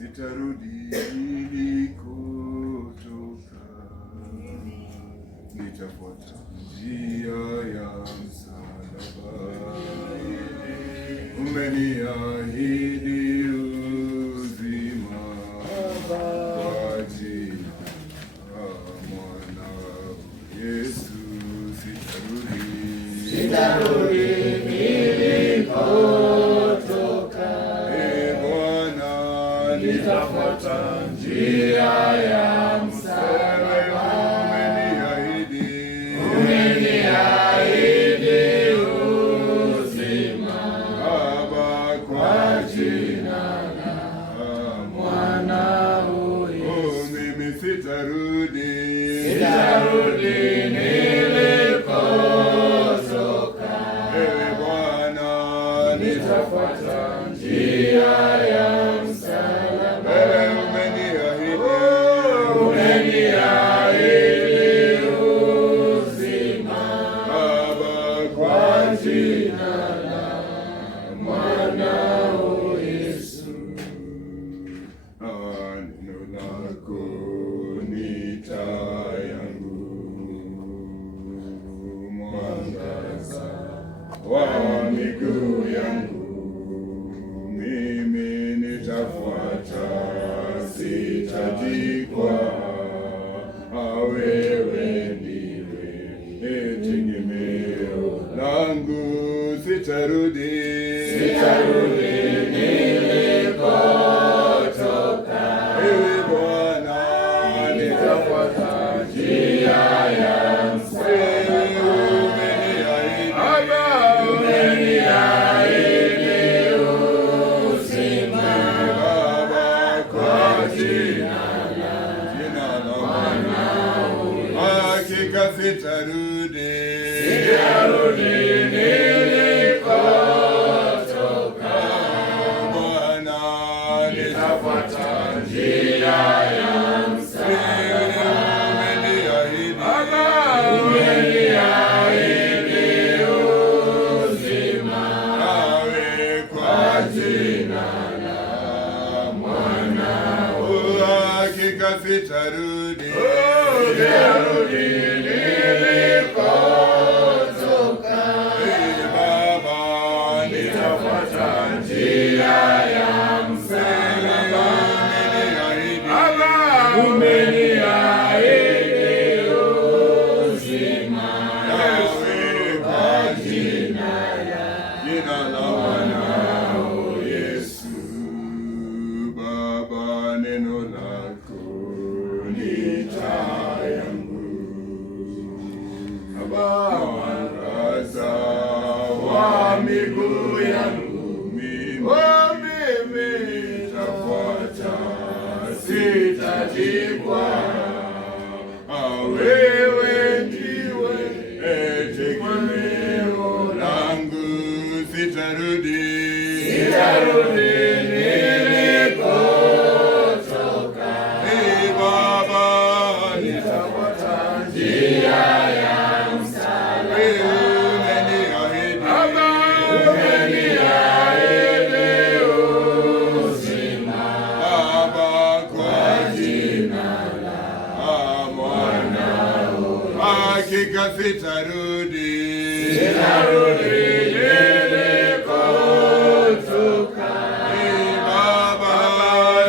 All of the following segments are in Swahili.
sitarudi nilikotoka, nitafuata njia ya msalaba. Umeniahidi uzima kwa jina la mwanao Yesu, sitarudi nilikotoka. Bwana, nitafuata njia ya msalaba. Umeniahidi uzima Baba, kwa jina la mwanao Yesu. Mimi sitarudi nilikotoka. Bwana, nitafuata njia ya msalaba. Umeniahidi uzima Baba, kwa jina la mwanao Yesu. Neno lako ni taa yangu, mwangaza wa miguu yangu. Mimi nitafuata, sitajikwaa. Wewe ndiwe tegemeo langu, sitarudi nilikotoka. Bwana, nitafuata njia ya msalaba. Umeniahidi uzima Baba, kwa jina la mwanao. Hakika sitarudi nilikotoka. Bwana, nitafuata njia ya msalaba. Umeniahidi uzima nawe, kwa jina la mwanao. Hakika sitarudi nilikotoka. Baba, nitafuata njia ya msalaba. Umeniahidi uzima nawe, kwa jina la mwanao Yesu. Baba, neno lako ni taa yangu, mwangaza wa miguu yangu. Mimi nitafuata, sitajikwaa. Wewe ndiwe tegemeo langu, sitarudi nilikotoka. Baba, nitafuata njia ya msalaba. Umeniahidi uzima Baba, kwa jina la mwanao. Hakika sitarudi nilikotoka. Baba,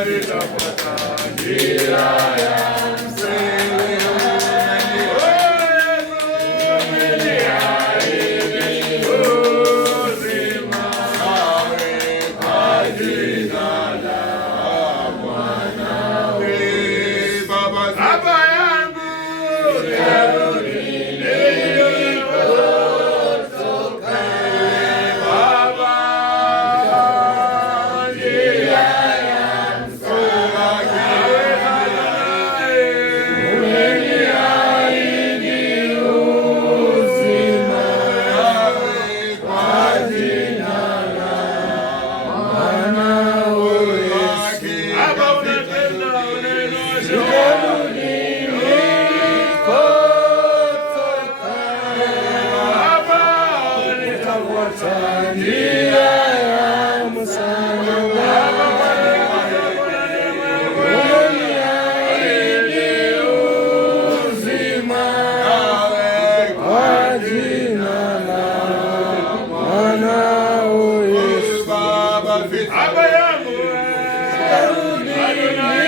nitafuata njia ya Baba yangu, sitarudi nilikotoka. tena